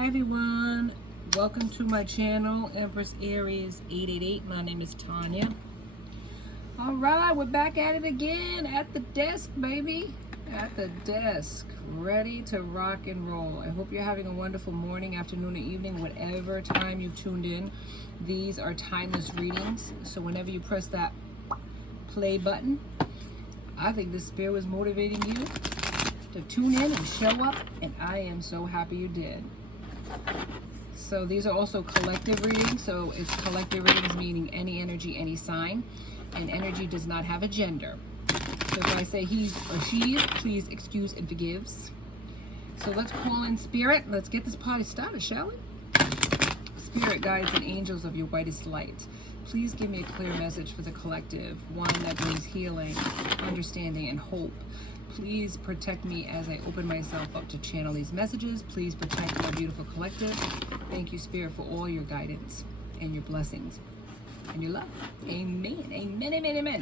Hi everyone, welcome to my channel, Empress Aries 888. My name is Tanya. All right, we're back at it again, at the desk, baby. At the desk, ready to rock and roll. I hope you're having a wonderful morning, afternoon, or evening, whatever time you've tuned in. These are timeless readings, so whenever you press that play button, I think the spirit was motivating you to tune in and show up, and I am so happy you did. So these are also collective readings. So it's collective readings, meaning any energy, any sign, and energy does not have a gender. So if I say he's or she, please excuse and forgives. So let's call in spirit. Let's get this party started, shall we? Spirit, guides, and angels of your whitest light, please give me a clear message for the collective, one that brings healing, understanding, and hope. Please protect me as I open myself up to channel these messages. Please protect my beautiful collective. Thank you, Spirit, for all your guidance and your blessings and your love. Amen. Amen, amen, amen.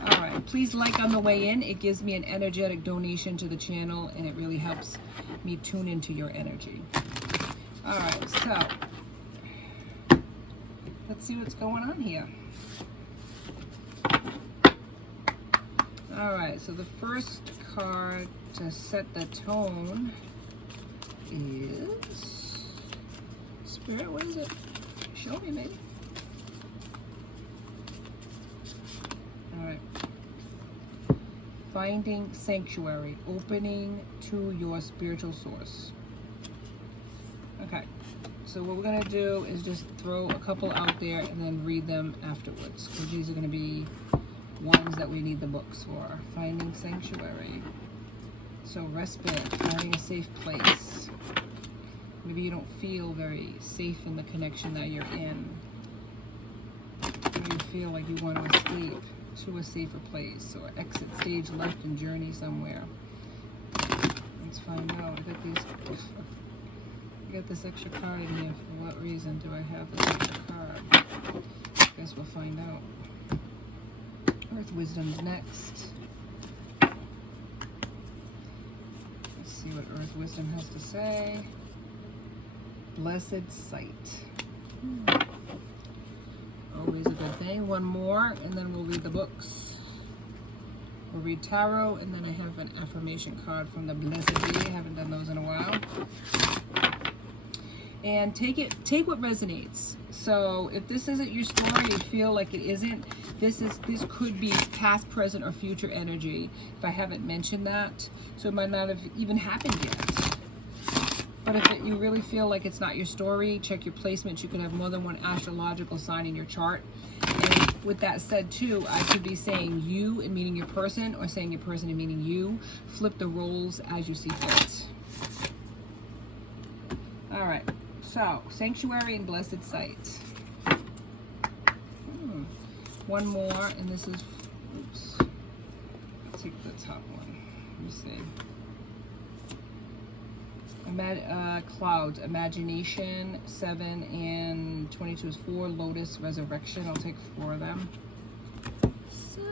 All right. Please like on the way in. It gives me an energetic donation to the channel, and it really helps me tune into your energy. All right. So let's see what's going on here. All right, so the first card to set the tone is Spirit. What is it? Show me, maybe. All right. Finding sanctuary, opening to your spiritual source. Okay, so what we're gonna do is just throw a couple out there and then read them afterwards, because these are gonna be ones that we need the books for. Finding sanctuary. So respite, finding a safe place. Maybe you don't feel very safe in the connection that you're in. Maybe you feel like you want to escape to a safer place, or exit stage left and journey somewhere. Let's find out. I got this extra card in here. For what reason do I have this extra card? I guess we'll find out. Earth Wisdom's next. Let's see what Earth Wisdom has to say. Blessed Sight. Always a good thing. One more, and then we'll read the books. We'll read tarot, and then I have an affirmation card from the Blessed Bee. I haven't done those in a while. And take what resonates. So if this isn't your story, you feel like it isn't, this could be past, present, or future energy, if I haven't mentioned that. So it might not have even happened yet. But if you really feel like it's not your story, check your placements. You could have more than one astrological sign in your chart. And with that said too, I could be saying you and meaning your person, or saying your person and meaning you. Flip the roles as you see fit. All right. So, Sanctuary and Blessed Sight. One more, and this is, oops, I'll take the top one. Let me see. Clouds, Imagination, 7, and 22 is 4. Lotus, Resurrection. I'll take 4 of them. So,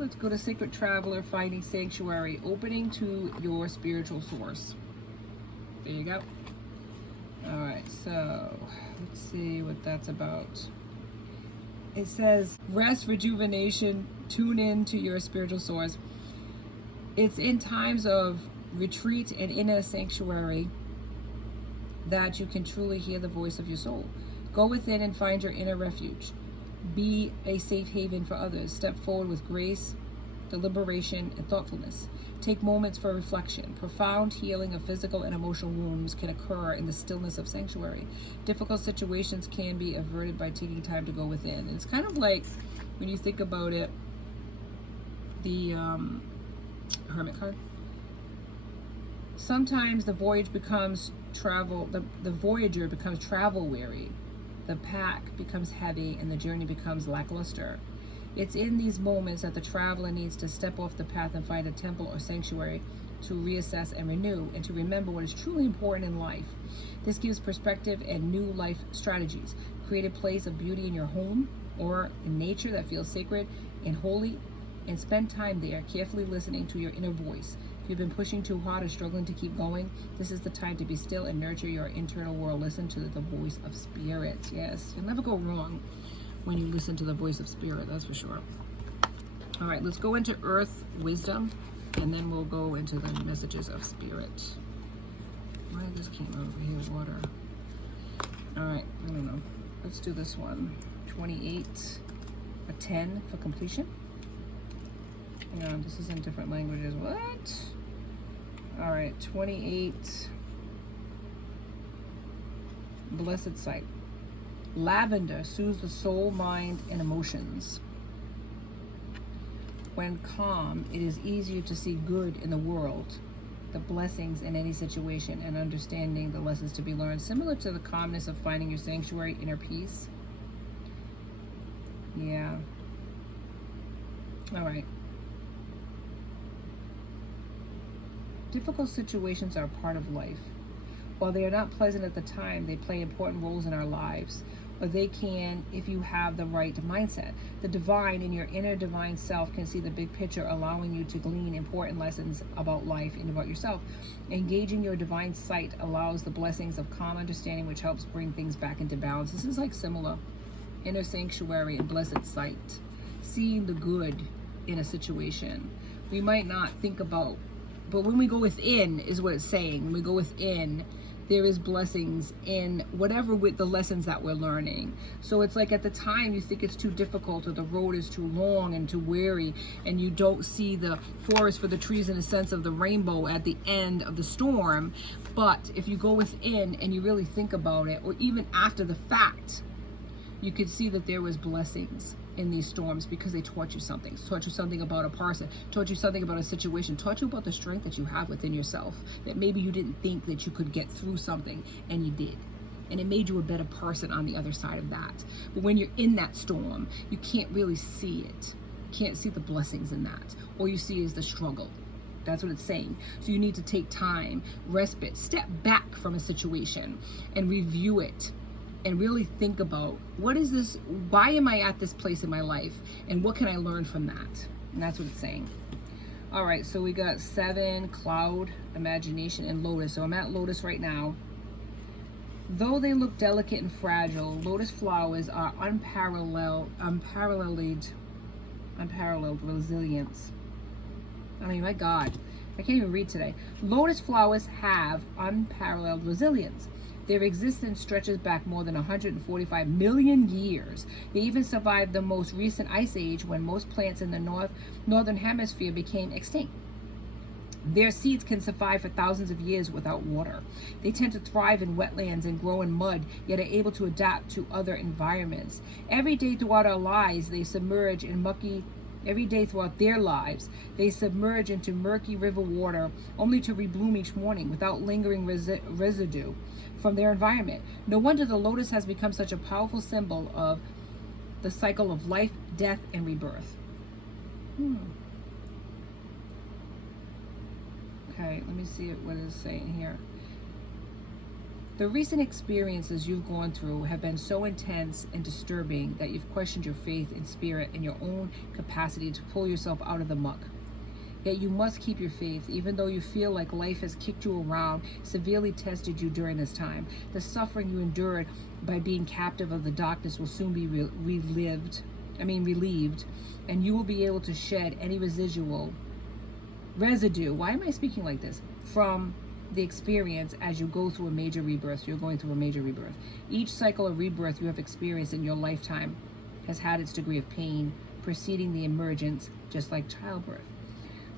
let's go to Sacred Traveler, Finding Sanctuary, opening to your spiritual source. There you go. All right, so let's see what that's about. It says rest, rejuvenation, tune in to your spiritual source. It's in times of retreat and inner sanctuary that you can truly hear the voice of your soul. Go within and find your inner refuge. Be a safe haven for others. Step forward with grace, deliberation, and thoughtfulness. Take moments for reflection. Profound healing of physical and emotional wounds can occur in the stillness of sanctuary. Difficult situations can be averted by taking time to go within. And it's kind of like, when you think about it, the Hermit card. Sometimes the voyage becomes travel, the voyager becomes travel weary. The pack becomes heavy and the journey becomes lackluster. It's in these moments that the traveler needs to step off the path and find a temple or sanctuary to reassess and renew, and to remember what is truly important in life. This gives perspective and new life strategies. Create a place of beauty in your home or in nature that feels sacred and holy, and spend time there carefully listening to your inner voice. If you've been pushing too hard or struggling to keep going, this is the time to be still and nurture your internal world. Listen to the voice of spirit. Yes, you'll never go wrong when you listen to the voice of spirit, that's for sure. All right, let's go into earth wisdom, and then we'll go into the messages of spirit. Why this came over here, water. All right, I don't know. Let's do this one. 28, a 10 for completion. Yeah, this is in different languages. What? All right, 28. Blessed sight. Lavender soothes the soul, mind, and emotions. When calm, it is easier to see good in the world, the blessings in any situation, and understanding the lessons to be learned. Similar to the calmness of finding your sanctuary, inner peace. Yeah. All right. Difficult situations are a part of life. While they are not pleasant at the time, they play important roles in our lives. But they can if you have the right mindset. The divine in your inner divine self can see the big picture, allowing you to glean important lessons about life and about yourself. Engaging your divine sight allows the blessings of calm understanding, which helps bring things back into balance. This is like similar. Inner sanctuary and blessed sight. Seeing the good in a situation. We might not think about, but when we go within is what it's saying. When we go within, there is blessings in whatever with the lessons that we're learning. So it's like at the time you think it's too difficult, or the road is too long and too weary, and you don't see the forest for the trees in a sense of the rainbow at the end of the storm. But if you go within and you really think about it, or even after the fact, you could see that there was blessings in these storms because they taught you something. Taught you something about a person, taught you something about a situation, taught you about the strength that you have within yourself, that maybe you didn't think that you could get through something, and you did. And it made you a better person on the other side of that. But when you're in that storm, you can't really see it. You can't see the blessings in that. All you see is the struggle. That's what it's saying. So you need to take time, respite, step back from a situation and review it. And really think about, what is this? Why am I at this place in my life? And what can I learn from that? And that's what it's saying. All right, so we got 7, cloud, imagination, and lotus. So I'm at lotus right now. Though they look delicate and fragile, lotus flowers are unparalleled resilience. I mean, my God, I can't even read today. Lotus flowers have unparalleled resilience. Their existence stretches back more than 145 million years. They even survived the most recent ice age, when most plants in the northern hemisphere became extinct. Their seeds can survive for thousands of years without water. They tend to thrive in wetlands and grow in mud, yet are able to adapt to other environments. Every day throughout their lives, they submerge into murky river water, only to rebloom each morning without lingering residue from their environment. No wonder the lotus has become such a powerful symbol of the cycle of life, death, and rebirth. Okay, let me see what it's saying here. The recent experiences you've gone through have been so intense and disturbing that you've questioned your faith in spirit and your own capacity to pull yourself out of the muck. Yet you must keep your faith, even though you feel like life has kicked you around, severely tested you during this time. The suffering you endured by being captive of the darkness will soon be relieved, and you will be able to shed any residue, why am I speaking like this, from the experience as you go through a major rebirth. You're going through a major rebirth. Each cycle of rebirth you have experienced in your lifetime has had its degree of pain preceding the emergence, just like childbirth.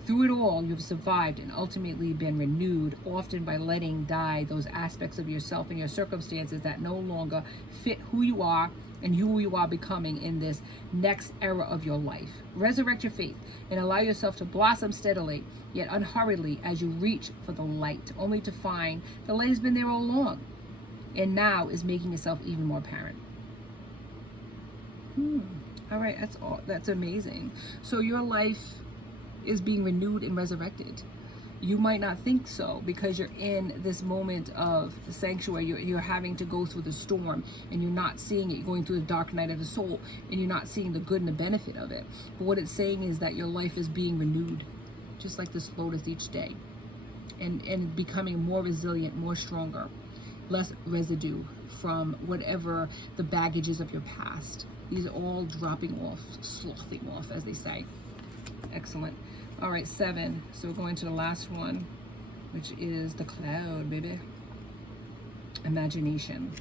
Through it all, you've survived and ultimately been renewed, often by letting die those aspects of yourself and your circumstances that no longer fit who you are and who you are becoming in this next era of your life. Resurrect your faith and allow yourself to blossom steadily, yet unhurriedly, as you reach for the light, only to find the light has been there all along and now is making itself even more apparent. All right, that's amazing. So your life is being renewed and resurrected. You might not think so because you're in this moment of the sanctuary. You're having to go through the storm and you're not seeing it. You're going through the dark night of the soul and you're not seeing the good and the benefit of it. But what it's saying is that your life is being renewed. just like this lotus each day, and becoming more resilient, more stronger, less residue from whatever the baggage is of your past. These are all dropping off, sloughing off, as they say. Excellent. All right, 7. So we're going to the last one, which is the cloud, baby. Imagination.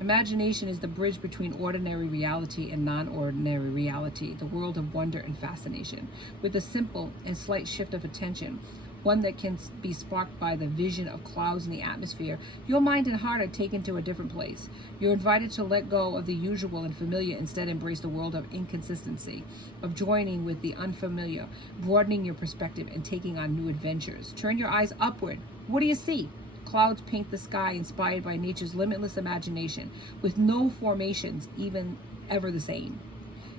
Imagination is the bridge between ordinary reality and non-ordinary reality, the world of wonder and fascination. With a simple and slight shift of attention, one that can be sparked by the vision of clouds in the atmosphere, your mind and heart are taken to a different place. You're invited to let go of the usual and familiar, instead embrace the world of inconsistency, of joining with the unfamiliar, broadening your perspective and taking on new adventures. Turn your eyes upward. What do you see? Clouds paint the sky, inspired by nature's limitless imagination, with no formations ever the same.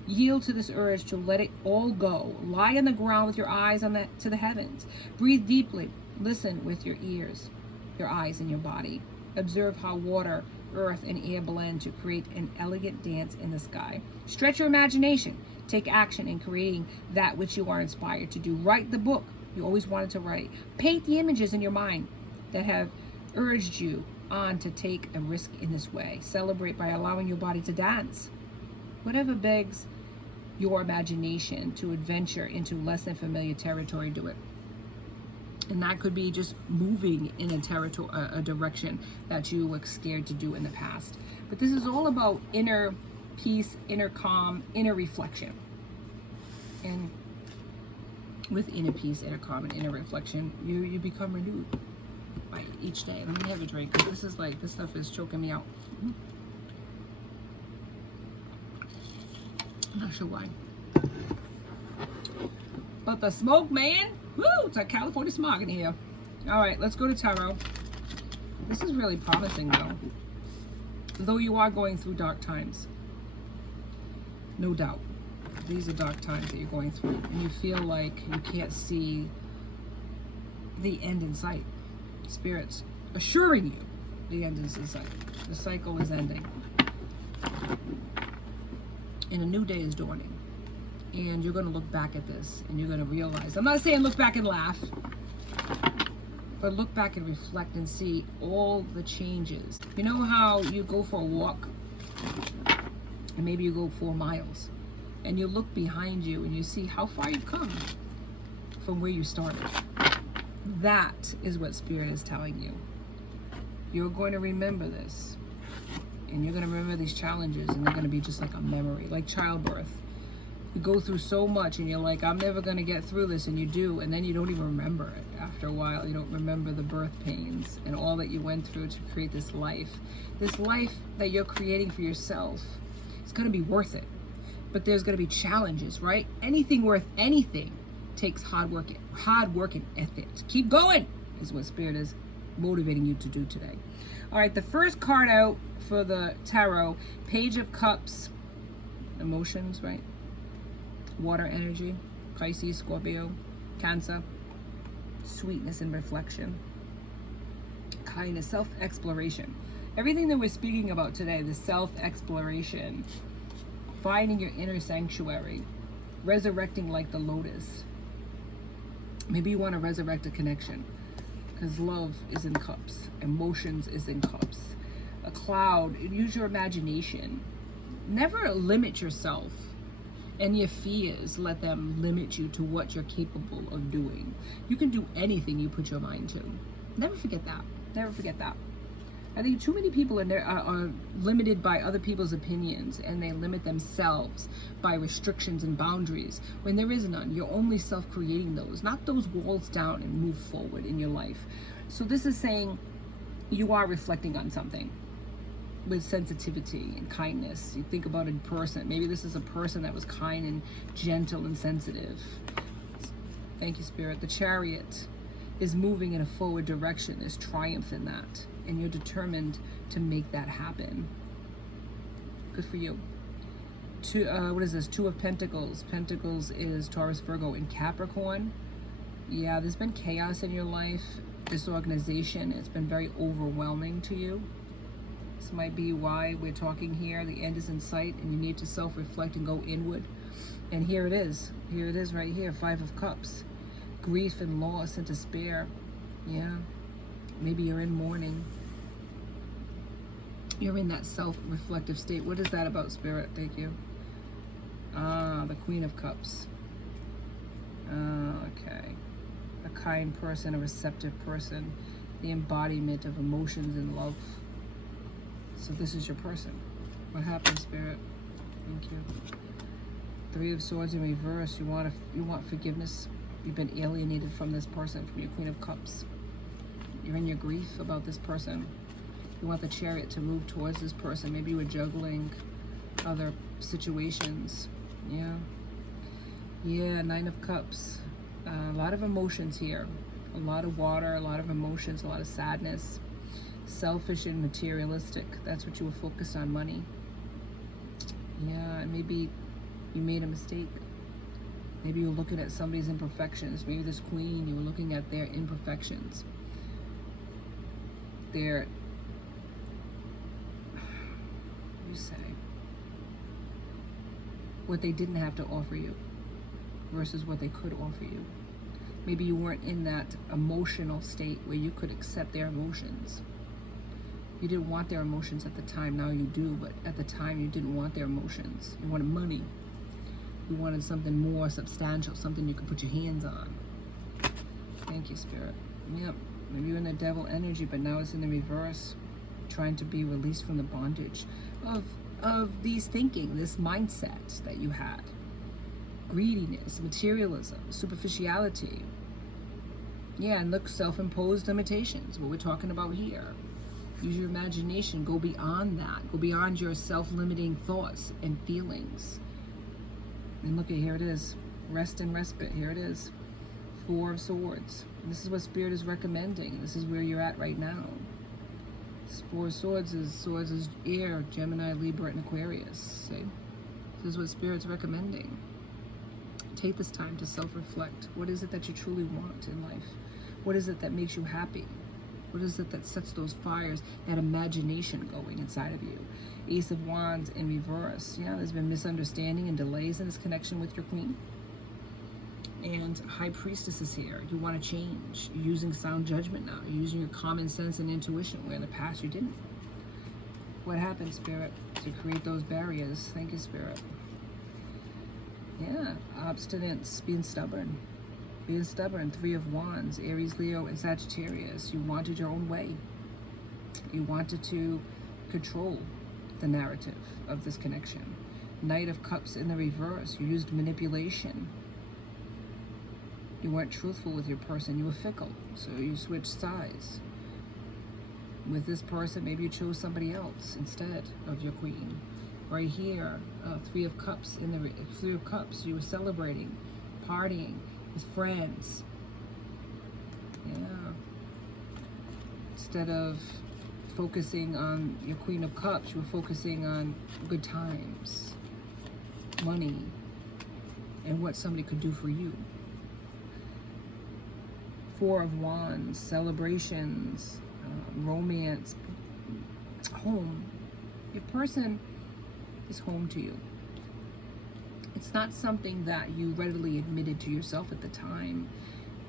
Yield to this urge to let it all go. Lie on the ground with your eyes to the heavens. Breathe deeply. Listen with your ears, your eyes, and your body. Observe how water, earth, and air blend to create an elegant dance in the sky. Stretch your imagination. Take action in creating that which you are inspired to do. Write the book you always wanted to write. Paint the images in your mind that have urged you on to take a risk in this way. Celebrate by allowing your body to dance. Whatever begs your imagination to adventure into less than familiar territory, do it. And that could be just moving in a direction that you were scared to do in the past. But this is all about inner peace, inner calm, inner reflection. And with inner peace, inner calm, and inner reflection, you become renewed by each day. Let me have a drink, because this stuff is choking me out. I'm not sure why. But the smoke, man. Woo! It's like California smog in here. All right, let's go to tarot. This is really promising, though. Though you are going through dark times. No doubt. These are dark times that you're going through. And you feel like you can't see the end in sight. Spirits assuring you the end is in sight. The cycle is ending. And a new day is dawning. And you're going to look back at this and you're going to realize, I'm not saying look back and laugh, but look back and reflect and see all the changes. You know how you go for a walk and maybe you go 4 miles and you look behind you and you see how far you've come from where you started. That is what Spirit is telling you. You're going to remember this. And you're going to remember these challenges, and they're going to be just like a memory, like childbirth. You go through so much, and you're like, I'm never going to get through this, and you do, and then you don't even remember it. After a while, you don't remember the birth pains and all that you went through to create this life. This life that you're creating for yourself, it's going to be worth it. But there's going to be challenges, right? Anything worth anything takes hard work and effort. Keep going is what Spirit is motivating you to do today. All right, the first card out for the tarot, Page of Cups, emotions, right? Water energy, Pisces, Scorpio, Cancer, sweetness and reflection, kindness, self-exploration. Everything that we're speaking about today, the self-exploration, finding your inner sanctuary, resurrecting like the lotus. Maybe you want to resurrect a connection, because love is in cups, emotions is in cups. A cloud, use your imagination. Never limit yourself and your fears, let them limit you to what you're capable of doing. You can do anything you put your mind to. Never forget that. Never forget that. I think too many people are limited by other people's opinions, and they limit themselves by restrictions and boundaries when there is none. You're only self-creating those. Knock those walls down and move forward in your life. So this is saying you are reflecting on something with sensitivity and kindness. You think about a person. Maybe this is a person that was kind and gentle and sensitive. Thank you, Spirit. The Chariot is moving in a forward direction. There's triumph in that. And you're determined to make that happen. Good for you. What is this? 2 of Pentacles. Pentacles is Taurus, Virgo, and Capricorn. Yeah, there's been chaos in your life. Disorganization. It's been very overwhelming to you. This might be why we're talking here. The end is in sight, and you need to self-reflect and go inward. And here it is. Here it is right here. 5 of Cups. Grief and loss and despair. Yeah. Maybe you're in mourning. You're in that self-reflective state. What is that about, Spirit? Thank you. Ah, the Queen of Cups. Okay. A kind person, a receptive person. The embodiment of emotions and love. So this is your person. What happened, Spirit? Thank you. 3 of Swords in reverse. You want forgiveness. You've been alienated from this person, from your Queen of Cups. You're in your grief about this person. You want the Chariot to move towards this person. Maybe you were juggling other situations. Yeah. Yeah, 9 of Cups. A lot of emotions here. A lot of water, a lot of emotions, a lot of sadness. Selfish and materialistic. That's what you were focused on, money. Yeah, and maybe you made a mistake. Maybe you're looking at somebody's imperfections. Maybe this Queen, you were looking at their imperfections. Their, what do you say? What they didn't have to offer you versus what they could offer you. Maybe you weren't in that emotional state where you could accept their emotions. You didn't want their emotions at the time. Now you do, but at the time you didn't want their emotions. You wanted money. You wanted something more substantial, something you could put your hands on. Thank you, Spirit. Yep. Maybe you're in the devil energy, but now it's in the reverse. Trying to be released from the bondage of these thinking, this mindset that you had. Greediness, materialism, superficiality. Yeah, and look, self-imposed limitations, what we're talking about here. Use your imagination. Go beyond that. Go beyond your self-limiting thoughts and feelings. And look at, here it is. Rest and respite. Here it is. 4 of Swords. And this is what Spirit is recommending. This is where you're at right now. 4 of Swords is air, Gemini, Libra, and Aquarius. See? This is what Spirit's recommending. Take this time to self-reflect. What is it that you truly want in life? What is it that makes you happy? What is it that sets those fires, that imagination going inside of you? Ace of Wands in reverse. Yeah, there's been misunderstanding and delays in this connection with your Queen. And High Priestess is here. You want to change. You're using sound judgment now. You're using your common sense and intuition, where in the past you didn't. What happened, Spirit, to create those barriers? Thank you, Spirit. Yeah, obstinance, being stubborn. Being stubborn. 3 of Wands, Aries, Leo, and Sagittarius. You wanted your own way. You wanted to control the narrative of this connection. Knight of Cups in the reverse. You used manipulation. You weren't truthful with your person. You were fickle, so you switched sides. With this person, maybe you chose somebody else instead of your Queen. Right here, 3 of Cups in the 3 of Cups. You were celebrating, partying with friends. Yeah. Instead of focusing on your Queen of Cups, you were focusing on good times, money, and what somebody could do for you. 4 of Wands, celebrations, romance, home. Your person is home to you. It's not something that you readily admitted to yourself at the time.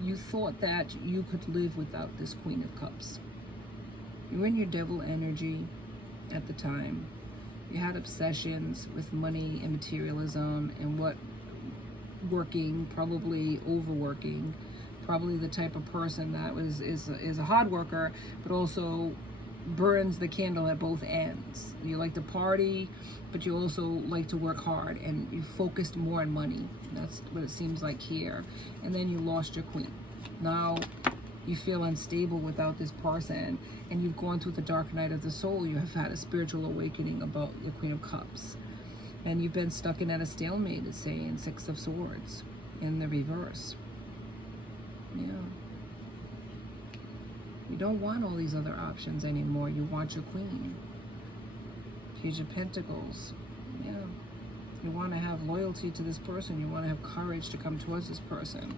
You thought that you could live without this Queen of Cups. You were in your devil energy at the time. You had obsessions with money and materialism and what working, probably overworking, probably the type of person that is a hard worker, but also burns the candle at both ends. You like to party, but you also like to work hard, and you focused more on money. That's what it seems like here. And then you lost your Queen. Now you feel unstable without this person, and you've gone through the dark night of the soul. You have had a spiritual awakening about the Queen of Cups, and you've been stuck in at a stalemate, it's saying 6 of Swords in the reverse. Yeah. You don't want all these other options anymore. You want your Queen. Page of Pentacles. Yeah. You want to have loyalty to this person. You want to have courage to come towards this person.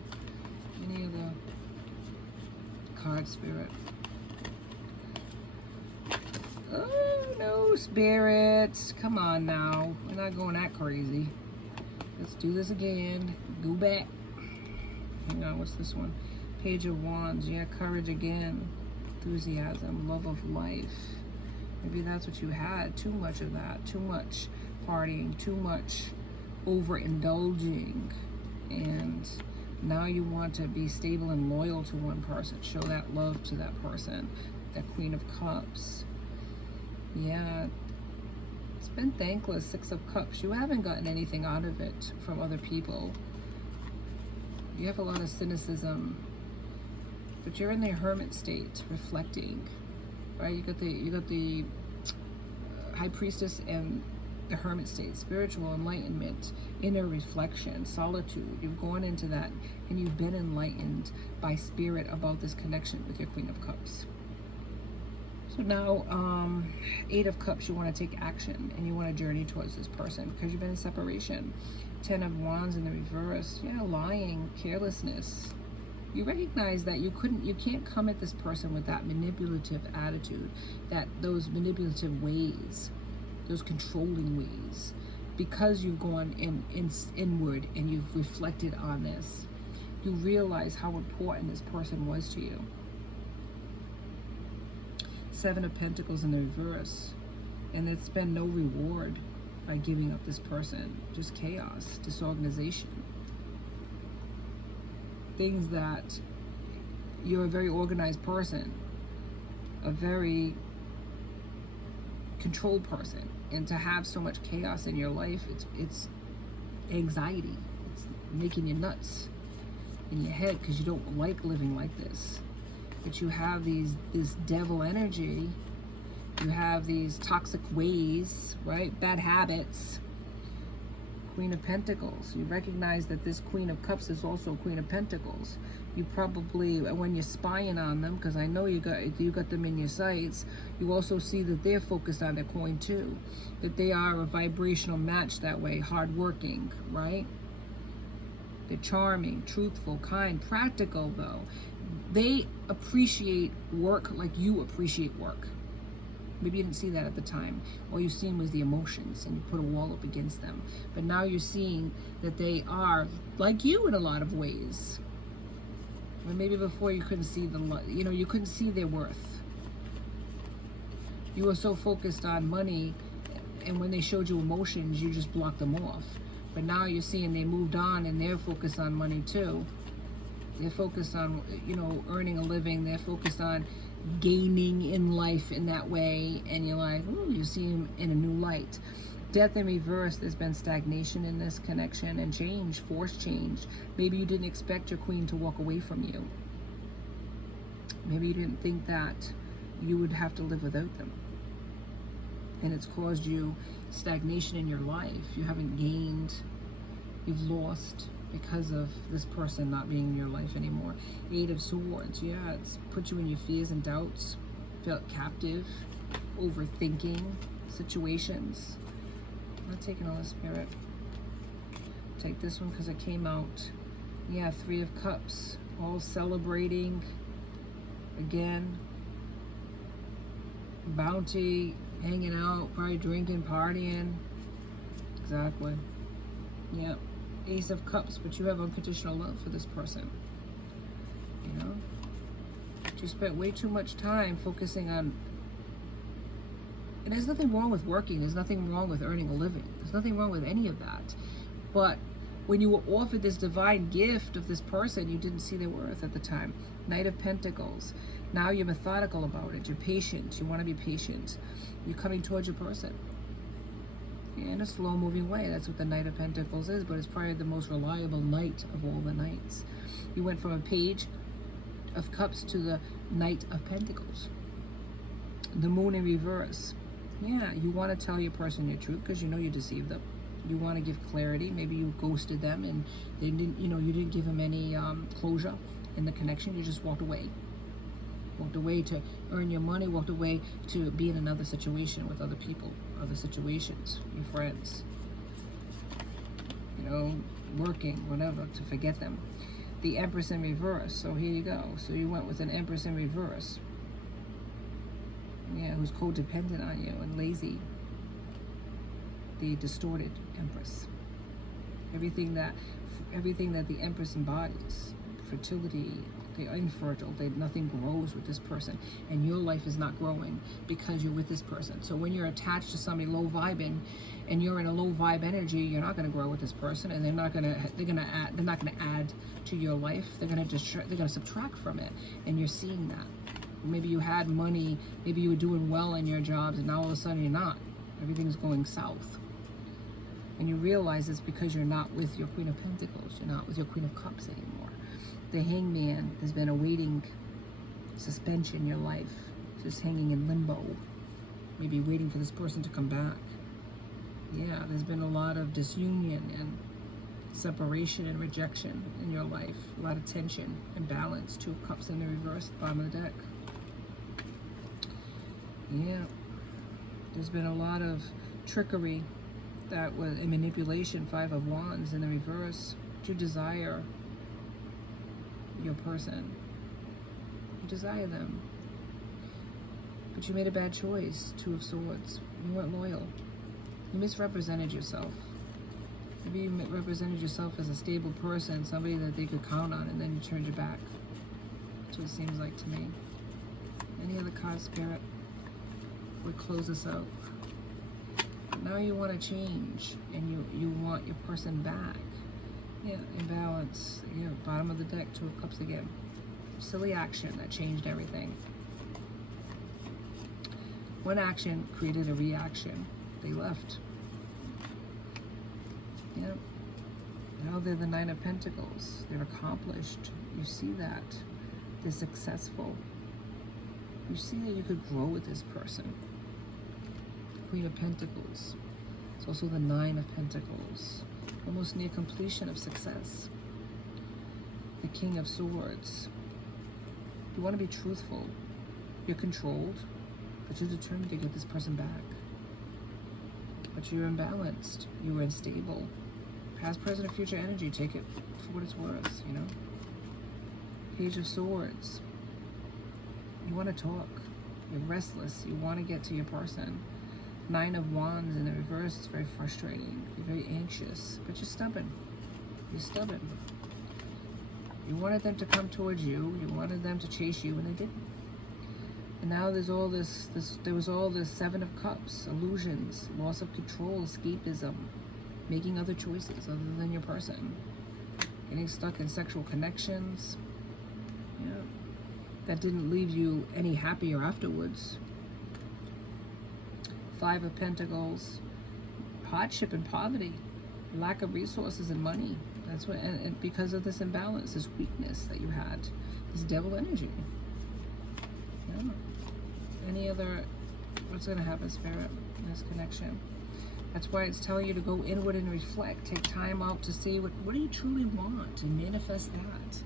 Any other card, Spirit? Oh, no, Spirit. Come on now. We're not going that crazy. Let's do this again. Go back. Hang on, what's this one? Page of Wands. Yeah, courage again. Enthusiasm, love of life. Maybe that's what you had. Too much of that. Too much partying. Too much overindulging. And now you want to be stable and loyal to one person. Show that love to that person. That Queen of Cups. Yeah. It's been thankless. Six of Cups. You haven't gotten anything out of it from other people. You have a lot of cynicism. But you're in the hermit state, reflecting. Right? You got the High Priestess and the hermit state, spiritual enlightenment, inner reflection, solitude. You've gone into that and you've been enlightened by spirit about this connection with your Queen of Cups. So now, Eight of Cups, you want to take action and you want to journey towards this person because you've been in separation. Ten of Wands in the reverse. Yeah, lying, carelessness. You recognize that you can't come at this person with that manipulative attitude, those manipulative ways, those controlling ways, because you've gone inward and you've reflected on this. You realize how important this person was to you. Seven of Pentacles in the reverse, and it's been no reward by giving up this person. Just chaos, disorganization. Things that you're a very organized person, a very controlled person, and to have so much chaos in your life, it's anxiety. It's making you nuts in your head because you don't like living like this. But you have this devil energy, you have these toxic ways, right? Bad habits. Queen of Pentacles. You recognize that this Queen of Cups is also Queen of Pentacles. You probably, when you're spying on them, because I know you got them in your sights, you also see that they're focused on their coin too. That they are a vibrational match that way, hardworking, right? They're charming, truthful, kind, practical though. They appreciate work like you appreciate work. Maybe you didn't see that at the time. All you seen was the emotions and you put a wall up against them. But now you're seeing that they are like you in a lot of ways. Or maybe before you couldn't see you couldn't see their worth. You were so focused on money, and when they showed you emotions, you just blocked them off. But now you're seeing they moved on and they're focused on money too. They're focused on, earning a living. They're focused on gaining in life in that way, and you're like, ooh, you see him in a new light. Death in reverse. There's been stagnation in this connection and change, forced change. Maybe you didn't expect your queen to walk away from you. Maybe you didn't think that you would have to live without them, and it's caused you stagnation in your life. You haven't gained, you've lost because of this person not being in your life anymore. Eight of Swords. Yeah, it's put you in your fears and doubts, felt captive, overthinking situations. I'm not taking all the Spirit. Take this one because it came out. Yeah, Three of Cups. All celebrating. Again. Bounty, hanging out, probably drinking, partying. Exactly. Yeah. Ace of Cups, but you have unconditional love for this person. But you spent way too much time focusing on, and there's nothing wrong with working, there's nothing wrong with earning a living, there's nothing wrong with any of that. But when you were offered this divine gift of this person, you didn't see their worth at the time. Knight of Pentacles. Now you're methodical about it, you're patient, you want to be patient. You're coming towards your person in a slow-moving way. That's what the Knight of Pentacles is, but it's probably the most reliable knight of all the knights. You went from a Page of Cups to the Knight of Pentacles. The Moon in reverse. Yeah, you want to tell your person your truth because you know you deceived them. You want to give clarity. Maybe you ghosted them and they didn't, you didn't give them any closure in the connection. You just walked away. Walked away to earn your money, walked away to be in another situation with other people, other situations, your friends, working, whatever, to forget them. The Empress in reverse. So here you go. So you went with an Empress in reverse. Yeah, who's codependent on you and lazy. The distorted Empress. Everything that the Empress embodies, fertility, they're infertile, nothing grows with this person, and your life is not growing because you're with this person. So when you're attached to somebody low vibing, and you're in a low vibe energy, you're not going to grow with this person, and they're not going to add to your life. They're going to subtract from it, and you're seeing that. Maybe you had money, maybe you were doing well in your jobs, and now all of a sudden you're not. Everything's going south. And you realize it's because you're not with your Queen of Pentacles. You're not with your Queen of Cups anymore. The Hangman has been awaiting suspension in your life, just hanging in limbo, maybe waiting for this person to come back. Yeah, there's been a lot of disunion and separation and rejection in your life. A lot of tension and balance. 2 of Cups in the reverse, bottom of the deck. Yeah, there's been a lot of trickery that was in manipulation. 5 of Wands in the reverse. You desire your person. You desire them. But you made a bad choice. 2 of Swords. You weren't loyal. You misrepresented yourself. Maybe you represented yourself as a stable person, somebody that they could count on, and then you turned your back. That's what it seems like to me. Any other card, Spirit? We'll close this out. Now you want to change, and you want your person back. Yeah, imbalance. Yeah, bottom of the deck, 2 of Cups again. Silly action that changed everything. One action created a reaction. They left. Yeah. Now they're the 9 of Pentacles. They're accomplished. You see that. They're successful. You see that you could grow with this person. Queen of Pentacles. It's also the 9 of Pentacles. Almost near completion of success. The King of Swords. You want to be truthful. You're controlled, but you're determined to get this person back. But you're imbalanced. You were unstable. Past, present, and future energy. Take it for what it's worth, you know? Page of Swords. You want to talk. You're restless. You want to get to your person. 9 of Wands in the reverse is very frustrating. You're very anxious, but you're stubborn. You're stubborn. You wanted them to come towards you. You wanted them to chase you, and they didn't. And now there's all this, there was all this 7 of Cups, illusions, loss of control, escapism, making other choices other than your person, getting stuck in sexual connections, yeah, that didn't leave you any happier afterwards. 5 of Pentacles, hardship and poverty, lack of resources and money. That's what, and because of this imbalance, this weakness that you had, this devil energy. Yeah. Any other, what's going to happen, Spirit, in this connection? That's why it's telling you to go inward and reflect. Take time out to see what do you truly want and manifest that.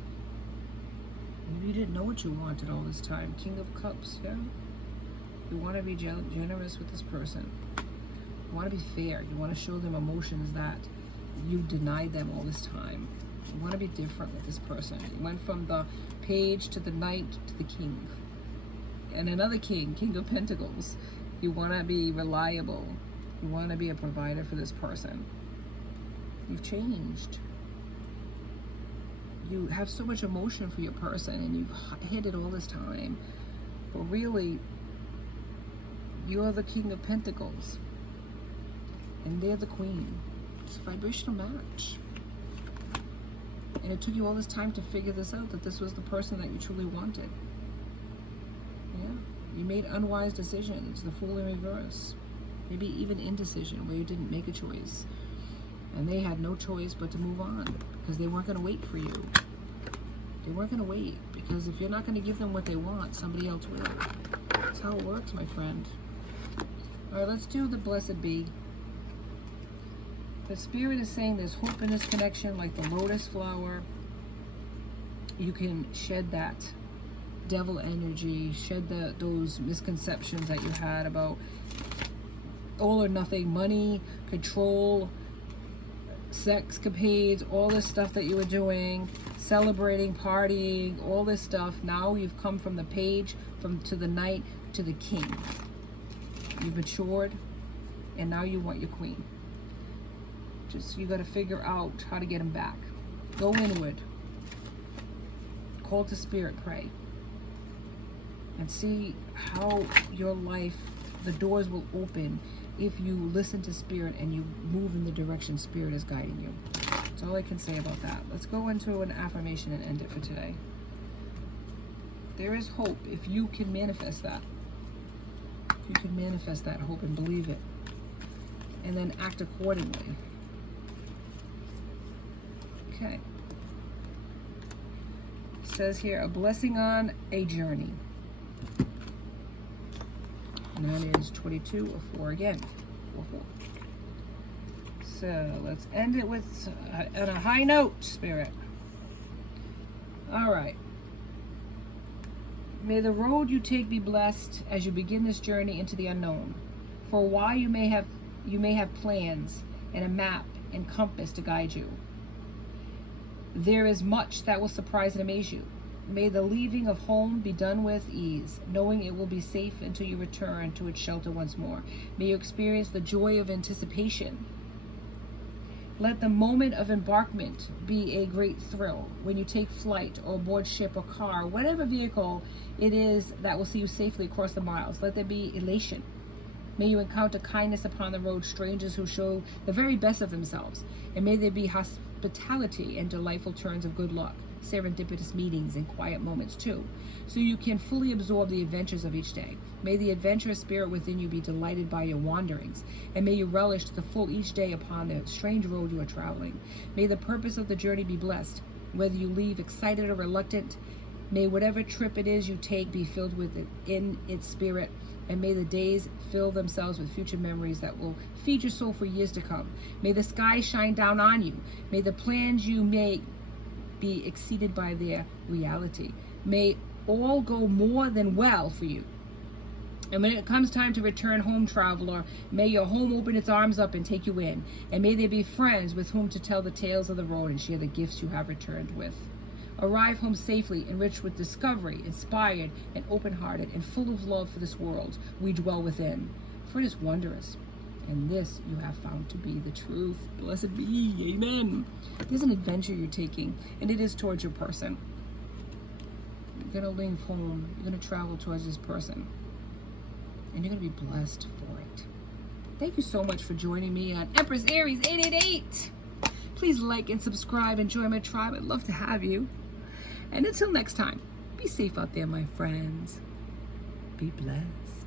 Maybe you didn't know what you wanted all this time. King of Cups, yeah? You want to be generous with this person. You want to be fair. You want to show them emotions that you denied them all this time. You want to be different with this person. You went from the Page to the Knight to the King. And another King, King of Pentacles. You want to be reliable. You want to be a provider for this person. You've changed. You have so much emotion for your person, and you've hid it all this time. But really, you're the King of Pentacles. And they're the Queen. It's a vibrational match. And it took you all this time to figure this out, that this was the person that you truly wanted. Yeah. You made unwise decisions, the Fool in reverse. Maybe even indecision, where you didn't make a choice. And they had no choice but to move on, because they weren't going to wait for you. They weren't going to wait, because if you're not going to give them what they want, somebody else will. That's how it works, my friend. All right, let's do the Blessed Bee. The Spirit is saying there's hope in this connection, like the lotus flower. You can shed that devil energy, shed those misconceptions that you had about all or nothing, money, control, sexcapades, all this stuff that you were doing, celebrating, partying, all this stuff. Now you've come from the Page, to the Knight, to the King. You've matured, and now you want your Queen. Just, you got to figure out how to get them back. Go inward. Call to spirit, pray. And see how your life, the doors will open if you listen to spirit and you move in the direction spirit is guiding you. That's all I can say about that. Let's go into an affirmation and end it for today. There is hope if you can manifest that. You can manifest that hope and believe it. And then act accordingly. Okay. It says here, a blessing on a journey. And that is 22 or 4 again. 4, 4. So let's end it with on a high note, Spirit. All right. May the road you take be blessed as you begin this journey into the unknown. For a while you may have plans and a map and compass to guide you. There is much that will surprise and amaze you. May the leaving of home be done with ease, knowing it will be safe until you return to its shelter once more. May you experience the joy of anticipation. Let the moment of embarkment be a great thrill when you take flight or board ship or car, whatever vehicle it is that will see you safely across the miles. Let there be elation. May you encounter kindness upon the road, strangers who show the very best of themselves. And may there be hospitality and delightful turns of good luck, serendipitous meetings and quiet moments too, so you can fully absorb the adventures of each day. May the adventurous spirit within you be delighted by your wanderings, and may you relish to the full each day upon the strange road you are traveling. May the purpose of the journey be blessed, whether you leave excited or reluctant. May whatever trip it is you take be filled with it in its spirit, and may the days fill themselves with future memories that will feed your soul for years to come. May the sky shine down on you. May the plans you make be exceeded by their reality. May all go more than well for you. And when it comes time to return home, traveler, may your home open its arms up and take you in. And may there be friends with whom to tell the tales of the road and share the gifts you have returned with. Arrive home safely, enriched with discovery, inspired and open-hearted and full of love for this world we dwell within. For it is wondrous. And this you have found to be the truth. Blessed be, amen. There's an adventure you're taking, and it is towards your person. You're going to leave home. You're going to travel towards this person. And you're going to be blessed for it. Thank you so much for joining me on Empress Aries 888. Please like and subscribe and join my tribe. I'd love to have you. And until next time, be safe out there, my friends. Be blessed.